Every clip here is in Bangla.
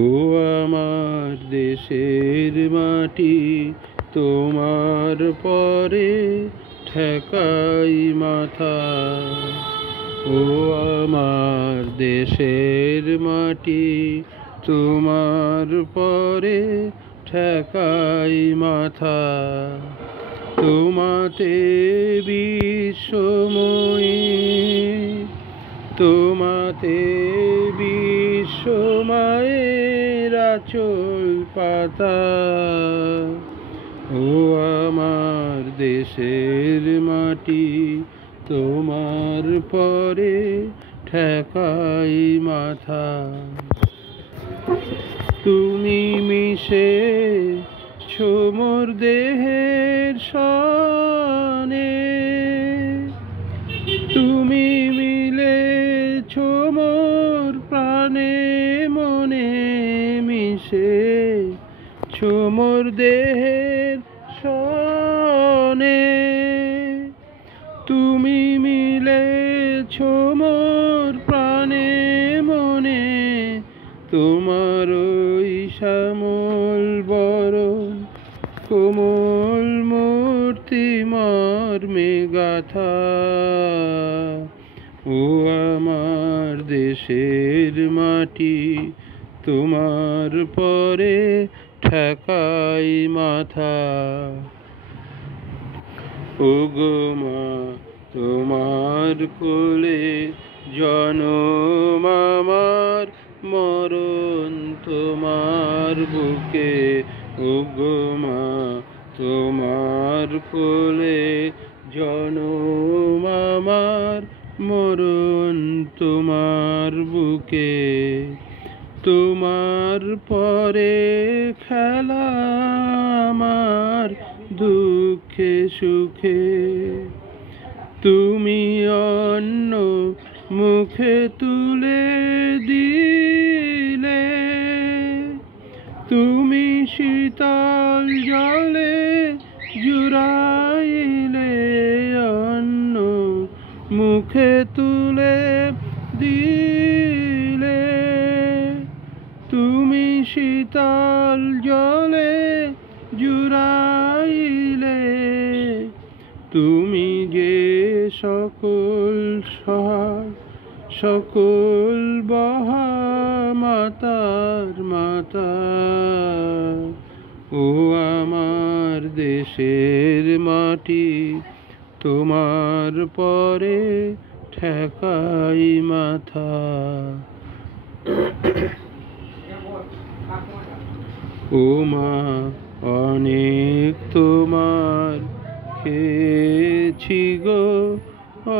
ও আমার দেশের মাটি, তোমার পরে ঠেকাই মাথা। ও আমার দেশের মাটি, তোমার পরে ঠেকাই মাথা। তোমাতে বিশ্বময়ী, তোমাতে বিশ্বমায়ের আঁচল পাতা। ও আমার দেশের মাটি, তোমার পরে ঠেকাই মাথা। তুমি মিশে মোর দেহের সনে, তুমি মিলেছ মোর প্রাণে মনে, মিশে মোর দেহের সনে। তুমি মিলেছ মোর প্রাণে মনে, তোমার ওই শ্যামল বরণ কোমল মূর্তি মর্মে গাথা। ও আমার দেশের মাটি, তোমার পরে ঠেকাই মাথা। ও গো মা, তোমার কোলে জনম আমার, মরণ তোমার বুকে। ও গো মা, তোমার কোলে জনম আমার, মরণ তোমার বুকে। তোমার পরে খেলা আমার দুঃখে সুখে, তুমি অন্য মুখে তুলে দিলে। তুমি শীতল জলে জুড়াইলে, অন্য মুখে তুলে দিলে। তুমি শীতল জলে জুড়াইলে, তুমি যে সকল সহায় সকল বহা মাতার মাতা। ও আমার দেশের মাটি, তোমার পরে ঠেকাই মাথা। ও মা, অনেক তোমার খেয়েছি গো,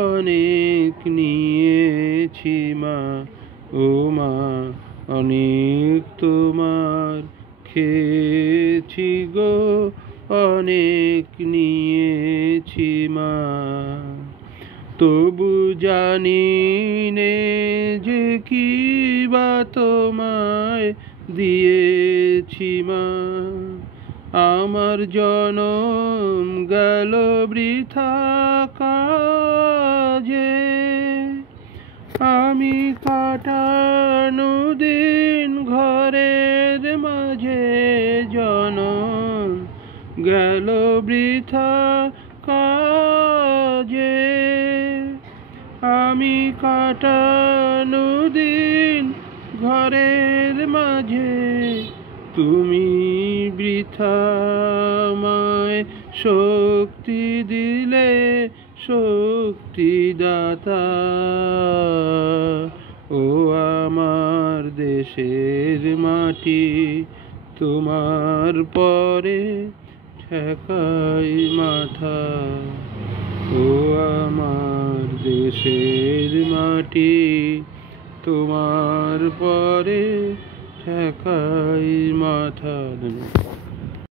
অনেক নিয়েছি মা। ও মা, অনেক তোমার খেয়েছি গো, অনেক নিয়েছি মা। তবু জানি নে যে কি বা তোমায় দিয়েছি মা। আমার জনম গেল বৃথা কাজে, আমি কাটানো দিন ঘরের মাঝে, জনম গেল বৃথা কাজে। আমি কাটানো দিন ঘরের মাঝে, তুমি বৃথা আমায় শক্তি দিলে, শক্তি দাতা। ও আমার দেশের মাটি, তোমার পরে ঠেকাই মাথা। ও আমার দেশের মাটি, তোমার পরে ঠেকাই মাথা।